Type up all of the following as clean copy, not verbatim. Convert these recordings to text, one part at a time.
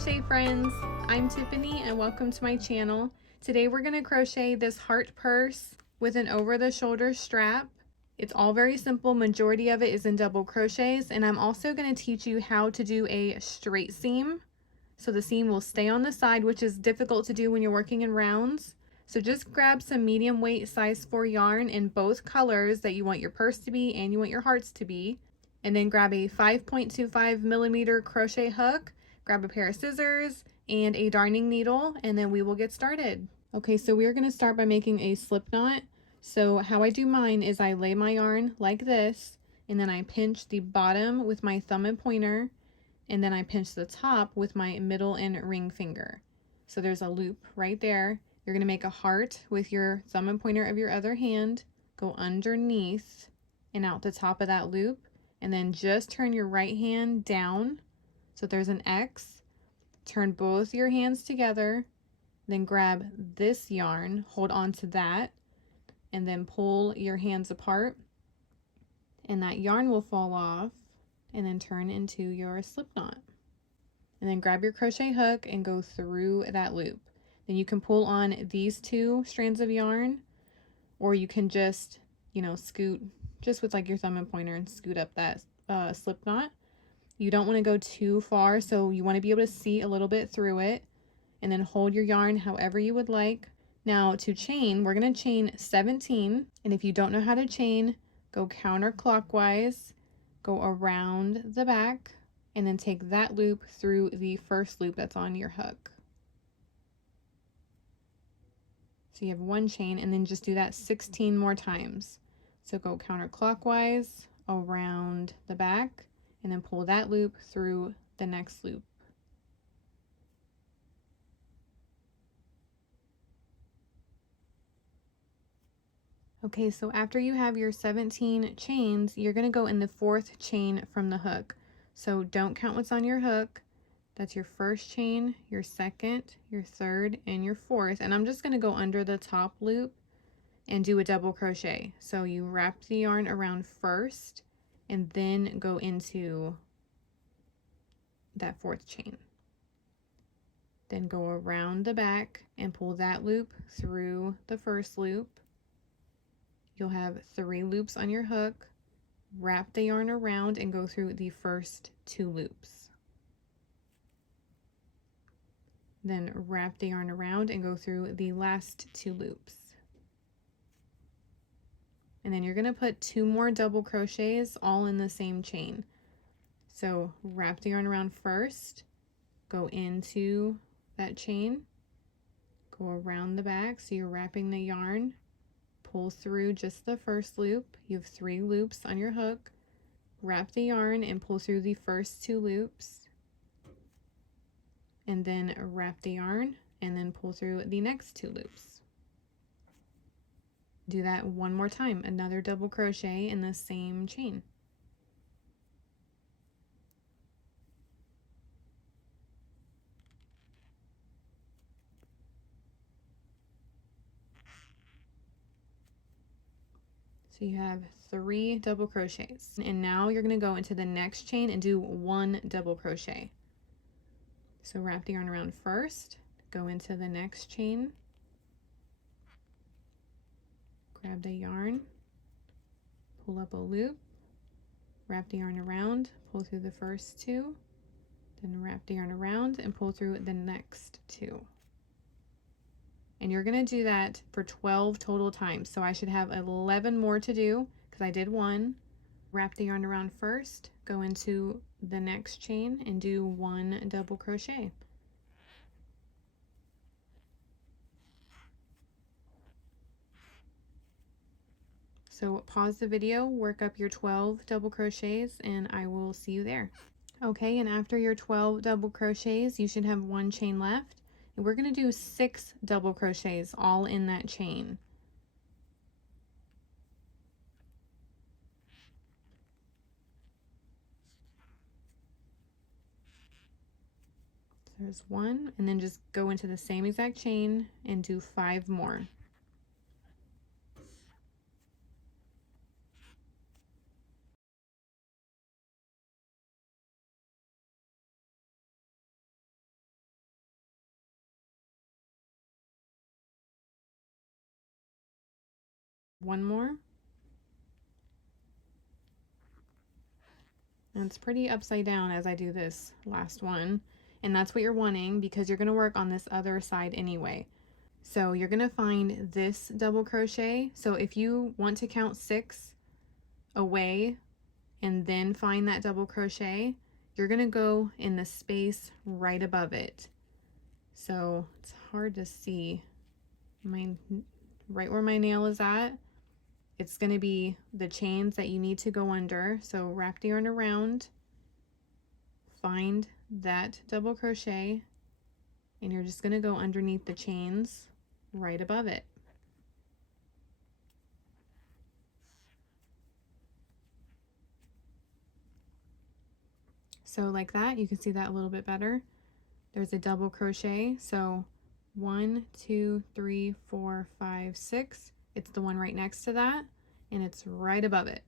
crochet friends, I'm Tiffany and welcome to my channel. Today we're going to crochet this heart purse with an over the shoulder strap. It's all very simple, majority of it is in double crochets, and I'm also going to teach you how to do a straight seam. So the seam will stay on the side, which is difficult to do when you're working in rounds. So just grab some medium weight size 4 yarn in both colors that you want your purse to be and you want your hearts to be. And then grab a 5.25 millimeter crochet hook, grab a pair of scissors and a darning needle, and then we will get started. Okay, so we are going to start by making a slip knot. So how I do mine is I lay my yarn like this, and then I pinch the bottom with my thumb and pointer, and then I pinch the top with my middle and ring finger. So there's a loop right there. You're going to make a heart with your thumb and pointer of your other hand, go underneath and out the top of that loop, and then just turn your right hand down so there's an X. Turn both your hands together, then grab this yarn, hold on to that, and then pull your hands apart, and that yarn will fall off and then turn into your slip knot. And then grab your crochet hook and go through that loop. Then you can pull on these 2 strands of yarn, or you can just, scoot just with like your thumb and pointer and scoot up that slip knot. You don't want to go too far, so you want to be able to see a little bit through it, and then hold your yarn however you would like. Now to chain, we're going to chain 17, and if you don't know how to chain, go counterclockwise, go around the back, and then take that loop through the first loop that's on your hook. So you have 1 chain, and then just do that 16 more times. So go counterclockwise around the back, and then pull that loop through the next loop. Okay, so after you have your 17 chains, you're going to go in the 4th chain from the hook. So don't count what's on your hook. That's your 1st chain, your 2nd, your 3rd, and your 4th. And I'm just going to go under the top loop and do a double crochet. So you wrap the yarn around first and then go into that 4th chain. Then go around the back and pull that loop through the first loop. You'll have 3 loops on your hook. Wrap the yarn around and go through the first 2 loops. Then wrap the yarn around and go through the last 2 loops. And then you're going to put 2 more double crochets all in the same chain. So wrap the yarn around first, go into that chain, go around the back, so you're wrapping the yarn, pull through just the first loop. You have 3 loops on your hook. Wrap the yarn and pull through the first 2 loops, and then wrap the yarn and then pull through the next 2 loops. Do that 1 more time, another double crochet in the same chain. So you have 3 double crochets, and now you're going to go into the next chain and do 1 double crochet. So wrap the yarn around first, go into the next chain, grab the yarn, pull up a loop, wrap the yarn around, pull through the first 2, then wrap the yarn around and pull through the next 2. And you're going to do that for 12 total times. So I should have 11 more to do because I did 1. Wrap the yarn around first, go into the next chain and do 1 double crochet. So pause the video, work up your 12 double crochets, and I will see you there. Okay, and after your 12 double crochets, you should have 1 chain left. And we're going to do 6 double crochets all in that chain. So there's 1, and then just go into the same exact chain and do 5 more. One more. And it's pretty upside down as I do this last one. And that's what you're wanting because you're going to work on this other side anyway. So you're going to find this double crochet. So if you want to count 6 away and then find that double crochet, you're going to go in the space right above it. So it's hard to see right where my nail is at. It's going to be the chains that you need to go under. So wrap the yarn around, find that double crochet, and you're just going to go underneath the chains right above it. So like that, you can see that a little bit better. There's a double crochet. So 1, 2, 3, 4, 5, 6. It's the one right next to that, and it's right above it.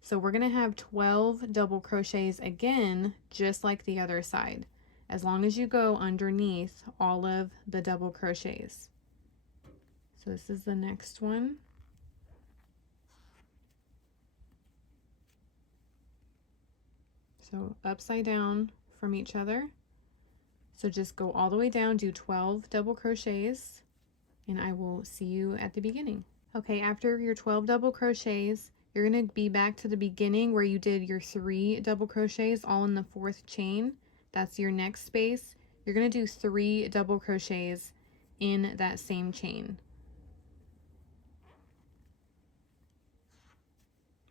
So we're going to have 12 double crochets again, just like the other side, as long as you go underneath all of the double crochets. So this is the next one. So upside down from each other. So just go all the way down, do 12 double crochets, and I will see you at the beginning. Okay, after your 12 double crochets, you're going to be back to the beginning where you did your 3 double crochets all in the 4th chain. That's your next space. You're going to do 3 double crochets in that same chain.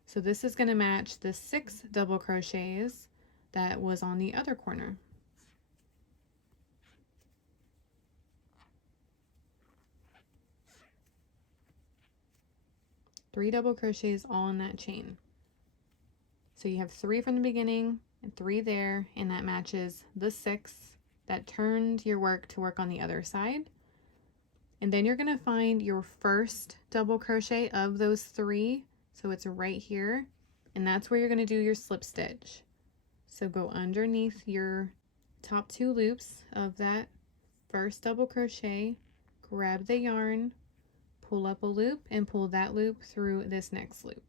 So this is going to match the 6 double crochets that was on the other corner. Three double crochets all in that chain. So you have 3 from the beginning and 3 there, and that matches the 6 that turned your work to work on the other side. And then you're going to find your first double crochet of those 3. So it's right here, and that's where you're going to do your slip stitch. So go underneath your top 2 loops of that first double crochet, grab the yarn, pull up a loop, and pull that loop through this next loop.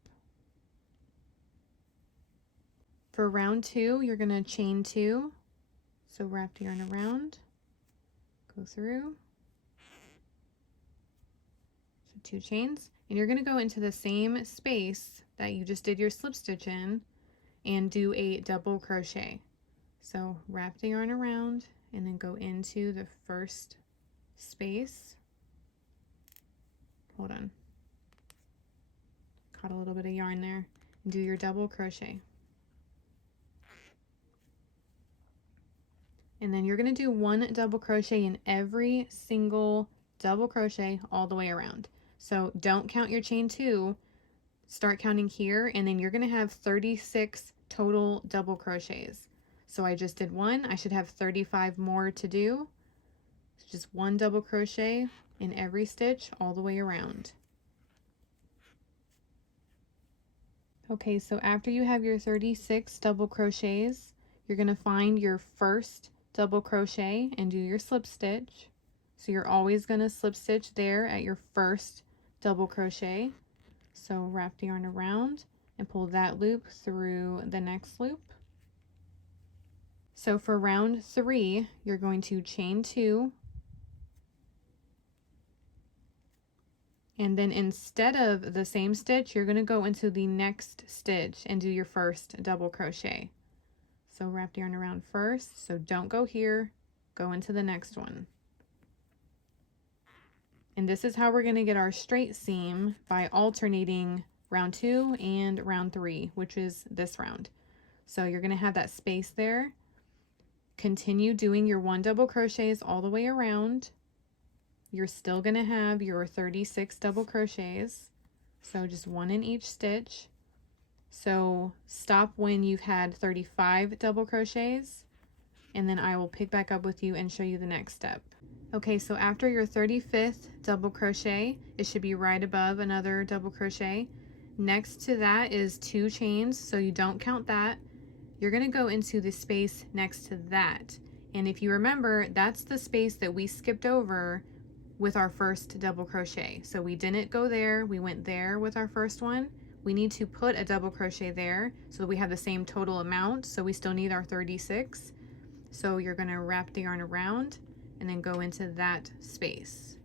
For round 2, you're going to chain 2. So wrap the yarn around, go through, so 2 chains, and you're going to go into the same space that you just did your slip stitch in and do a double crochet. So wrap the yarn around and then go into the first space. Hold on, caught a little bit of yarn there, and do your double crochet. And then you're going to do 1 double crochet in every single double crochet all the way around. So don't count your chain 2, start counting here, and then you're going to have 36 total double crochets. So I just did 1, I should have 35 more to do. So just 1 double crochet in every stitch all the way around. Okay, so after you have your 36 double crochets, you're going to find your first double crochet and do your slip stitch. So you're always going to slip stitch there at your first double crochet. So wrap the yarn around and pull that loop through the next loop. So for round 3, you're going to chain 2, and then instead of the same stitch, you're going to go into the next stitch and do your first double crochet. So wrap the yarn around first, so don't go here, go into the next one. And this is how we're going to get our straight seam, by alternating round 2 and round 3, which is this round. So you're going to have that space there. Continue doing your 1 double crochets all the way around. You're still going to have your 36 double crochets, so just 1 in each stitch. So stop when you've had 35 double crochets, and then I will pick back up with you and show you the next step. Okay, so after your 35th double crochet, it should be right above another double crochet. Next to that is 2 chains, so you don't count that. You're going to go into the space next to that. And if you remember, that's the space that we skipped over with our first double crochet. So we didn't go there, we went there with our first one. We need to put a double crochet there so that we have the same total amount. So we still need our 36. So you're going to wrap the yarn around and then go into that space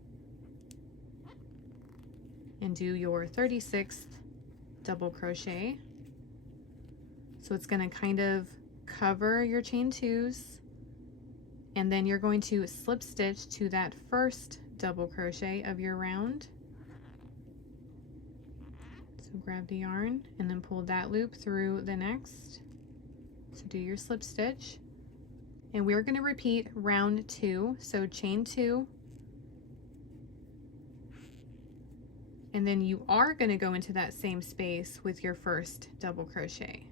and do your 36th double crochet. So it's going to kind of cover your chain twos, and then you're going to slip stitch to that first double crochet of your round. So grab the yarn and then pull that loop through the next. So do your slip stitch, and we're going to repeat round 2. So chain 2, and then you are going to go into that same space with your first double crochet.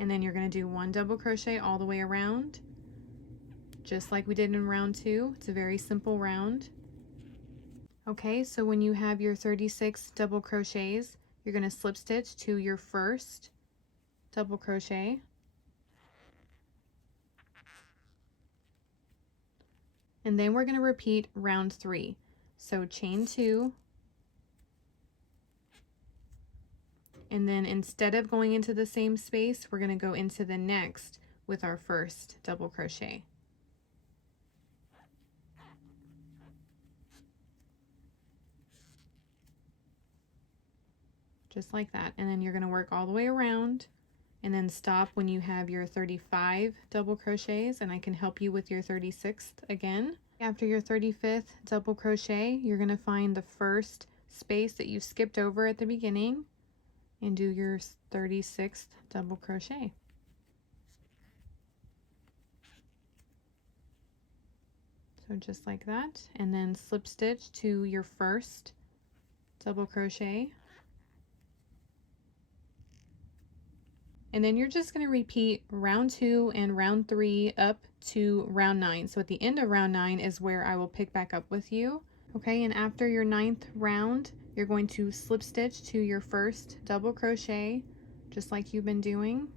And then you're going to do 1 double crochet all the way around, just like we did in round 2. It's a very simple round. Okay, so when you have your 36 double crochets, you're going to slip stitch to your first double crochet, and then we're going to repeat round 3. So chain 2, and then instead of going into the same space, we're going to go into the next with our first double crochet. Just like that. And then you're going to work all the way around and then stop when you have your 35 double crochets, and I can help you with your 36th again. After your 35th double crochet, you're going to find the first space that you skipped over at the beginning and do your 36th double crochet. So just like that, and then slip stitch to your first double crochet. And then you're just going to repeat round 2 and round 3 up to round 9. So at the end of round 9 is where I will pick back up with you. Okay, and after your 9th round, you're going to slip stitch to your first double crochet, just like you've been doing.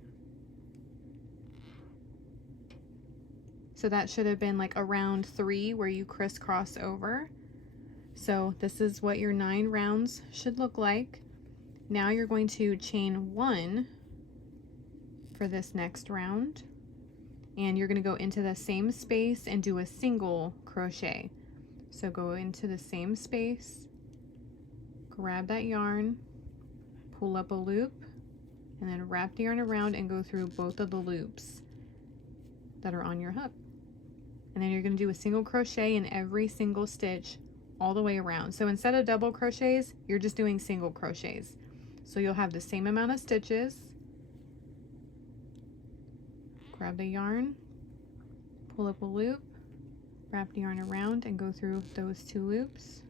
So that should have been like a round 3 where you crisscross over. So this is what your 9 rounds should look like. Now you're going to chain 1 for this next round, and you're going to go into the same space and do a single crochet. So go into the same space, grab that yarn, pull up a loop, and then wrap the yarn around and go through both of the loops that are on your hook. And then you're going to do a single crochet in every single stitch all the way around. So instead of double crochets, you're just doing single crochets. So you'll have the same amount of stitches. Grab the yarn, pull up a loop, wrap the yarn around and go through those 2 loops.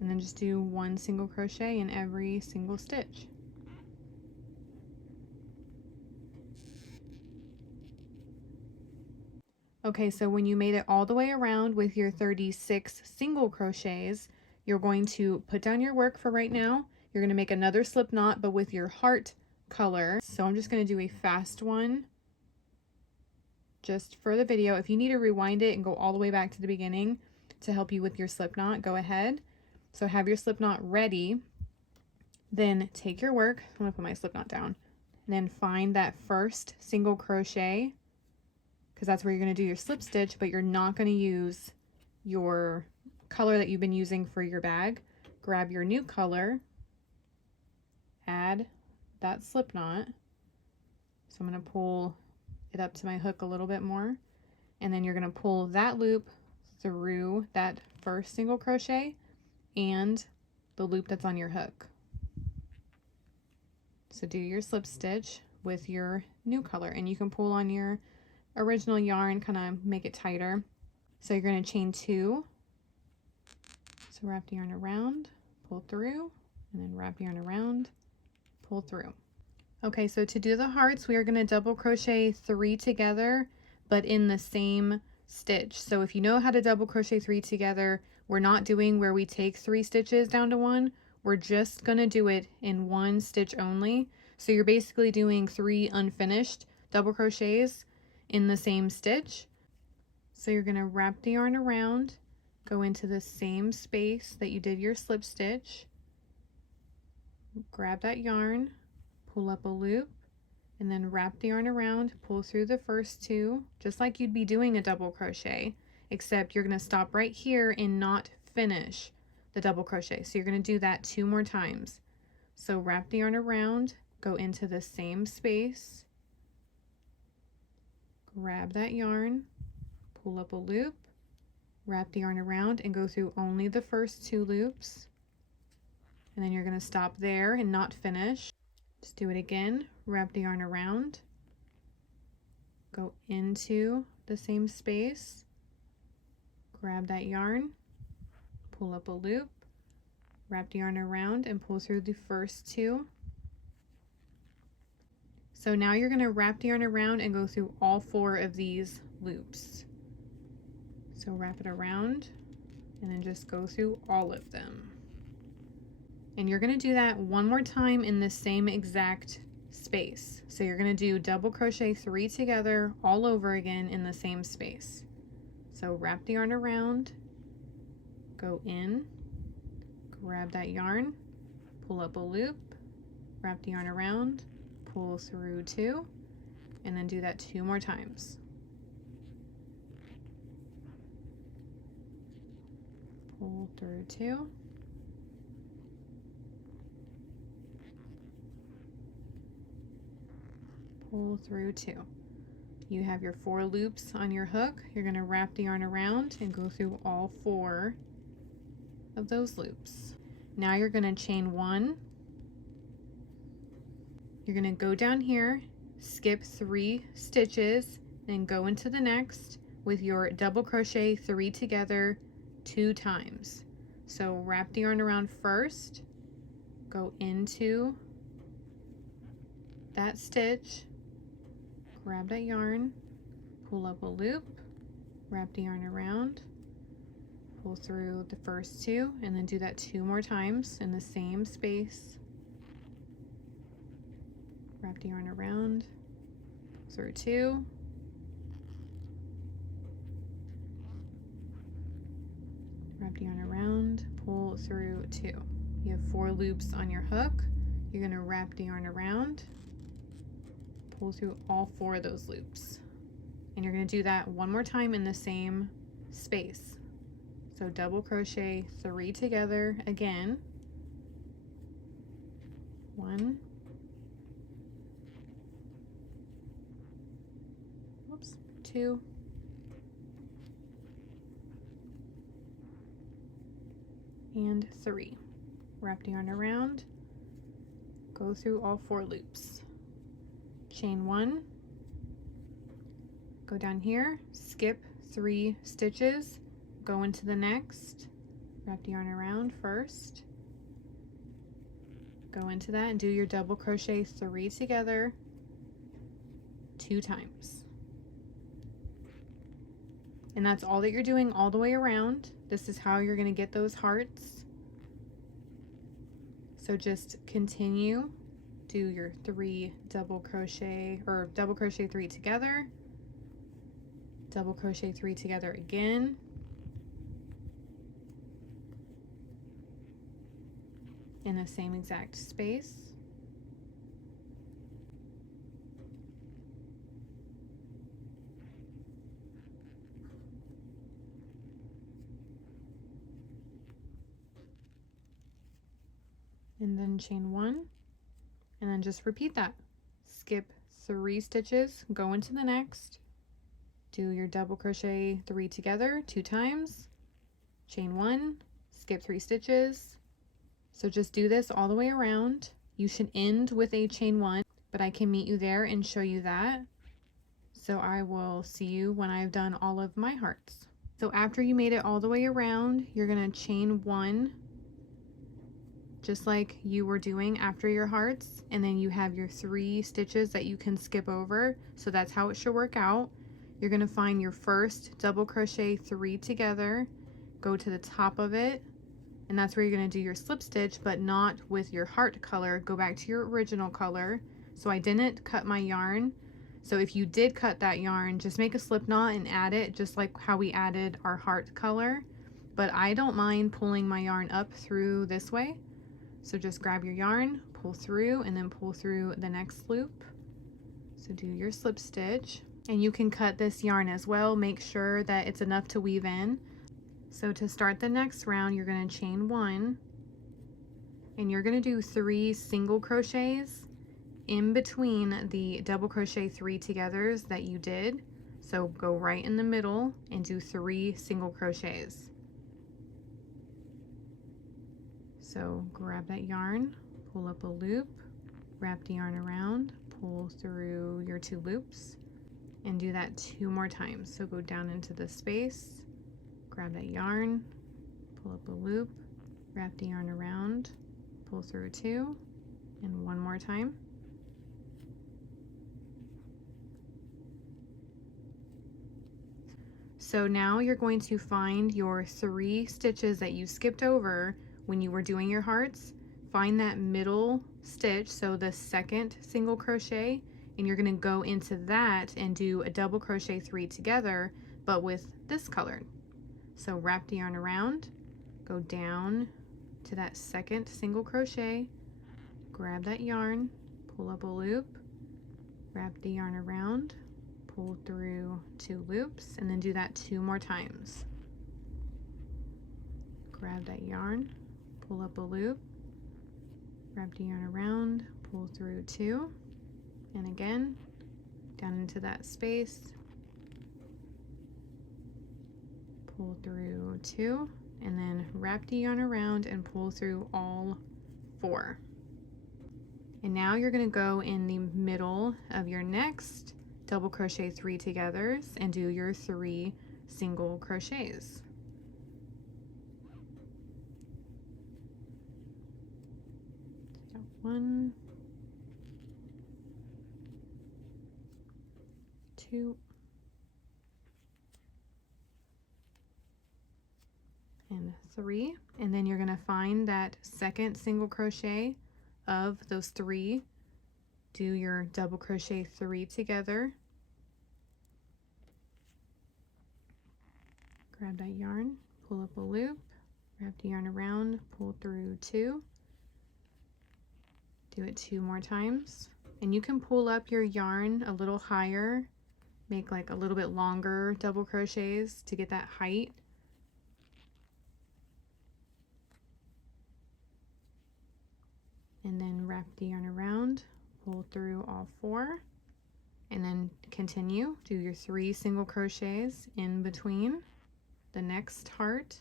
And then just do 1 single crochet in every single stitch. Okay, so when you made it all the way around with your 36 single crochets, you're going to put down your work for right now. You're going to make another slip knot, but with your heart color. So I'm just going to do a fast one just for the video. If you need to rewind it and go all the way back to the beginning to help you with your slip knot, go ahead. So have your slip knot ready, then take your work. I'm going to put my slip knot down, and then find that first single crochet, because that's where you're going to do your slip stitch, but you're not going to use your color that you've been using for your bag. Grab your new color, add that slip knot. So I'm going to pull it up to my hook a little bit more, and then you're going to pull that loop through that first single crochet and the loop that's on your hook. So do your slip stitch with your new color, and you can pull on your original yarn, kind of make it tighter. So you're going to chain 2. So wrap the yarn around, pull through, and then wrap yarn around, pull through. Okay, so to do the hearts, we are going to double crochet 3 together, but in the same stitch. So if you know how to double crochet 3 together, we're not doing where we take 3 stitches down to 1. we're just going to do it in one stitch only. So you're basically doing 3 unfinished double crochets in the same stitch. So you're going to wrap the yarn around, go into the same space that you did your slip stitch, grab that yarn, pull up a loop, and then wrap the yarn around, pull through the first 2, just like you'd be doing a double crochet, except you're going to stop right here and not finish the double crochet. So you're going to do that 2 more times. So wrap the yarn around, go into the same space, grab that yarn, pull up a loop, wrap the yarn around, and go through only the first 2 loops. And then you're going to stop there and not finish. Just do it again. Wrap the yarn around, go into the same space, grab that yarn, pull up a loop, wrap the yarn around, and pull through the first 2. So now you're going to wrap the yarn around and go through all 4 of these loops. So wrap it around and then just go through all of them. And you're going to do that 1 more time in the same exact space. So you're going to do double crochet 3 together all over again in the same space. So wrap the yarn around, go in, grab that yarn, pull up a loop, wrap the yarn around, pull through 2, and then do that 2 more times. Pull through 2. Pull through 2. You have your 4 loops on your hook. You're going to wrap the yarn around and go through all 4 of those loops. Now you're going to chain 1. You're going to go down here, skip 3 stitches, then go into the next with your double crochet 3 together 2 times. So wrap the yarn around first, go into that stitch, grab that yarn, pull up a loop, wrap the yarn around, pull through the first 2, and then do that 2 more times in the same space. Wrap the yarn around, through 2, wrap the yarn around, pull through 2. You have 4 loops on your hook. You're going to wrap the yarn around, pull through all 4 of those loops, and you're going to do that 1 more time in the same space. So double crochet 3 together again, 1, whoops, 2, and 3. Wrap the yarn around, go through all 4 loops, chain 1, go down here, skip 3 stitches, go into the next, wrap the yarn around first, go into that and do your double crochet 3 together 2 times. And that's all that you're doing all the way around. This is how you're going to get those hearts. So just continue, do your 3 double crochet, or double crochet 3 together, double crochet 3 together again, in the same exact space. And then chain 1, and then just repeat that. Skip 3 stitches, go into the next, do your double crochet 3 together 2 times, chain 1, skip 3 stitches. So just do this all the way around. You should end with a chain 1, but I can meet you there and show you that. So I will see you when I've done all of my hearts. So after you made it all the way around, you're going to chain 1, just like you were doing after your hearts, and then you have your 3 stitches that you can skip over. So that's how it should work out. You're going to find your first double crochet 3 together, go to the top of it, and that's where you're going to do your slip stitch, but not with your heart color. Go back to your original color. So I didn't cut my yarn. So if you did cut that yarn, just make a slip knot and add it, just like how we added our heart color. But I don't mind pulling my yarn up through this way. So just grab your yarn, pull through, and then pull through the next loop. So do your slip stitch, and you can cut this yarn as well. Make sure that it's enough to weave in. So to start the next round, you're going to chain 1, and you're going to do 3 single crochets in between the double crochet 3 togethers that you did. So go right in the middle and do 3 single crochets. So grab that yarn, pull up a loop, wrap the yarn around, pull through your 2 loops, and do that 2 more times. So go down into the space, grab that yarn, pull up a loop, wrap the yarn around, pull through 2, and 1 more time. So now you're going to find your 3 stitches that you skipped over when you were doing your hearts. Find that middle stitch, so the second single crochet, and you're going to go into that and do a double crochet 3 together, but with this color. So wrap the yarn around, go down to that second single crochet, grab that yarn, pull up a loop, wrap the yarn around, pull through 2 loops, and then do that 2 more times. Grab that yarn, pull up a loop, wrap the yarn around, pull through 2, and again down into that space, pull through 2, and then wrap the yarn around and pull through all 4. And now you're going to go in the middle of your next double crochet 3 togethers and do your 3 single crochets. So 1, 2, and 3, and then you're going to find that second single crochet of those 3, do your double crochet 3 together, grab that yarn, pull up a loop, wrap the yarn around, pull through 2, do it 2 more times, and you can pull up your yarn a little higher, make like a little bit longer double crochets to get that height. And then wrap the yarn around, pull through all 4, and then continue. Do your 3 single crochets in between the next heart,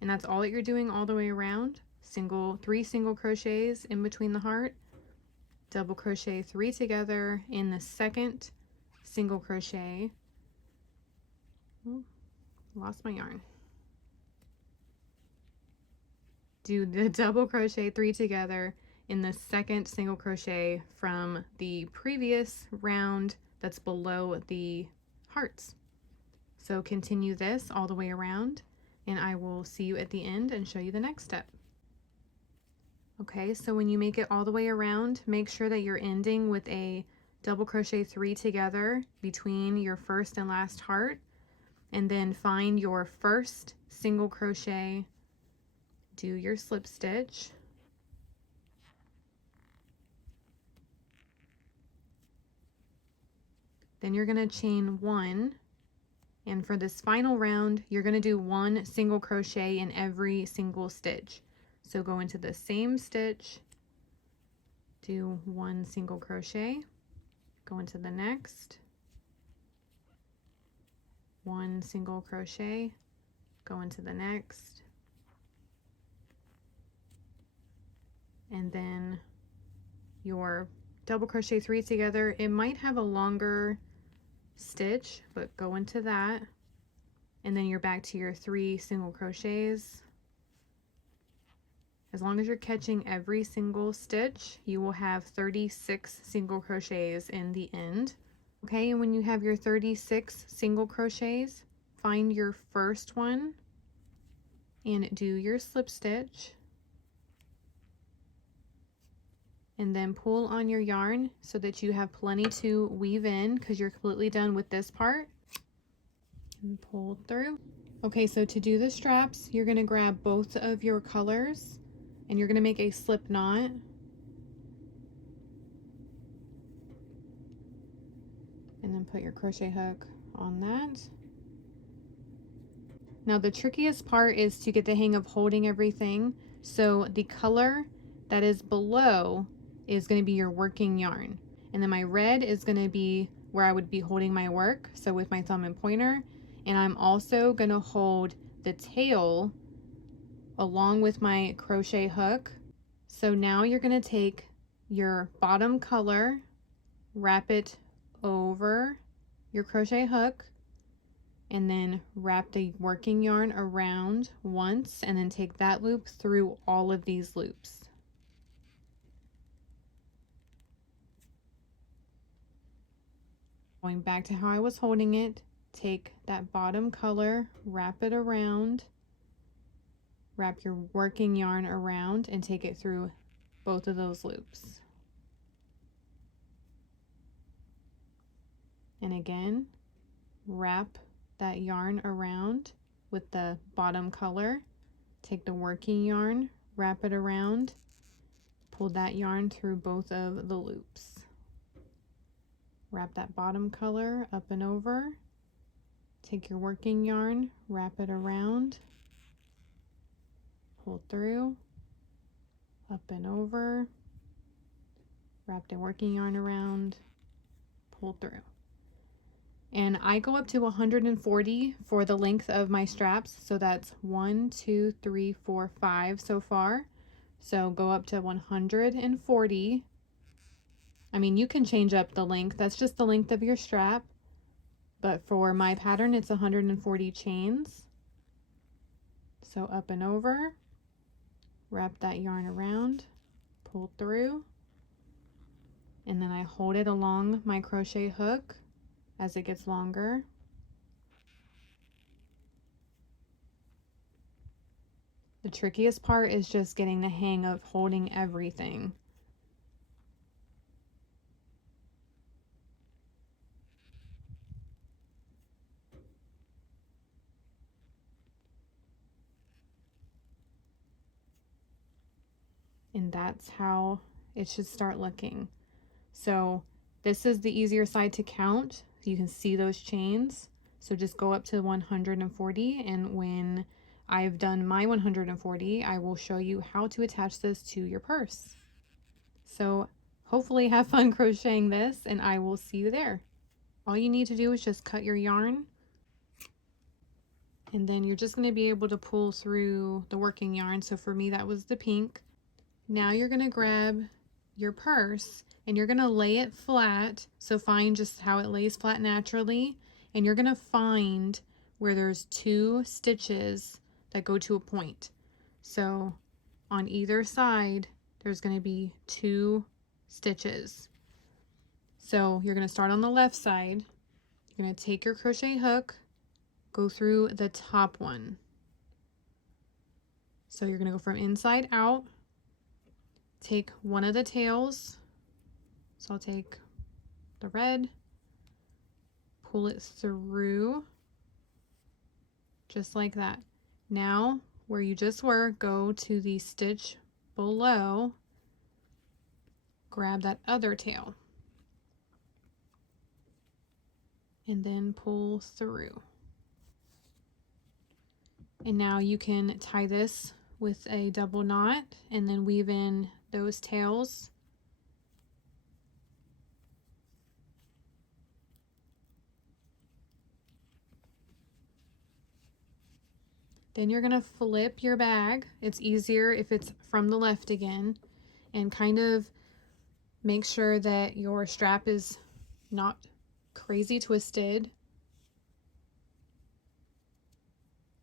and that's all that you're doing all the way around. 3 single crochets in between the heart, double crochet 3 together in the second single crochet. Oh, lost my yarn. Do the double crochet 3 together in the second single crochet from the previous round that's below the hearts. So continue this all the way around, and I will see you at the end and show you the next step. Okay, so when you make it all the way around, make sure that you're ending with a double crochet 3 together between your first and last heart, and then find your first single crochet, do your slip stitch, then you're going to chain 1, and for this final round you're going to do 1 single crochet in every single stitch. So go into the same stitch, do 1 single crochet, go into the next, 1 single crochet, go into the next, and then your double crochet 3 together. It might have a longer stitch, but go into that, and then you're back to your 3 single crochets. As long as you're catching every single stitch, you will have 36 single crochets in the end. Okay, and when you have your 36 single crochets, find your first one and do your slip stitch. And then pull on your yarn so that you have plenty to weave in because you're completely done with this part. And pull through. Okay, so to do the straps, you're going to grab both of your colors and you're going to make a slip knot. And then put your crochet hook on that. Now the trickiest part is to get the hang of holding everything. So the color that is below is going to be your working yarn. And then my red is going to be where I would be holding my work, so with my thumb and pointer. And I'm also going to hold the tail along with my crochet hook. So now you're going to take your bottom color, wrap it over your crochet hook, and then wrap the working yarn around once, and then take that loop through all of these loops. Going back to how I was holding it, take that bottom color, wrap it around, wrap your working yarn around, and take it through both of those loops. And again, wrap that yarn around with the bottom color, take the working yarn, wrap it around, pull that yarn through both of the loops. Wrap that bottom color up and over, take your working yarn, wrap it around, pull through, up and over, wrap the working yarn around, pull through. And I go up to 140 for the length of my straps, so that's 1, 2, 3, 4, 5 so far. So go up to 140. I mean, you can change up the length, that's just the length of your strap, but for my pattern it's 140 chains. So up and over, wrap that yarn around, pull through, and then I hold it along my crochet hook as it gets longer. The trickiest part is just getting the hang of holding everything. And that's how it should start looking. So this is the easier side to count. You can see those chains. So just go up to 140, and when I've done my 140, I will show you how to attach this to your purse. So hopefully have fun crocheting this, and I will see you there. All you need to do is just cut your yarn, and then you're just going to be able to pull through the working yarn. So for me, that was the pink. Now you're going to grab your purse and you're going to lay it flat. So find just how it lays flat naturally, and you're going to find where there's 2 stitches that go to a point. So on either side there's going to be 2 stitches. So you're going to start on the left side. You're going to take your crochet hook, go through the top one. So you're going to go from inside out, take one of the tails. So I'll take the red, pull it through just like that. Now where you just were, go to the stitch below, grab that other tail, and then pull through. And now you can tie this with a double knot and then weave in those tails. Then you're going to flip your bag. It's easier if it's from the left again, and kind of make sure that your strap is not crazy twisted.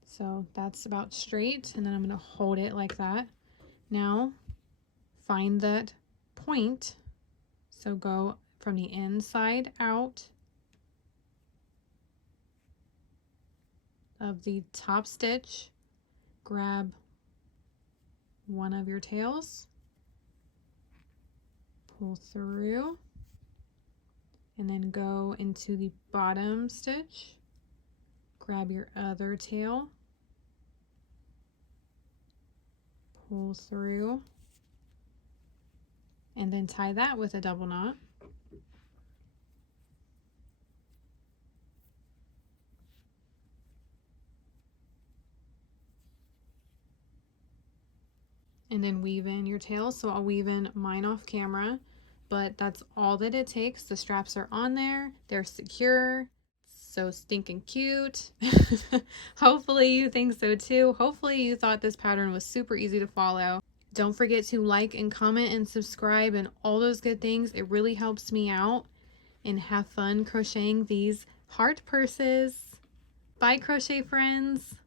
So that's about straight, and then I'm going to hold it like that. Now find that point. So go from the inside out of the top stitch, grab one of your tails, pull through, and then go into the bottom stitch, grab your other tail, pull through, and then tie that with a double knot. And then weave in your tails. So I'll weave in mine off camera, but that's all that it takes. The straps are on there, they're secure, so stinking cute. Hopefully you think so too. Hopefully you thought this pattern was super easy to follow. Don't forget to like and comment and subscribe and all those good things. It really helps me out. And have fun crocheting these heart purses. Bye, crochet friends.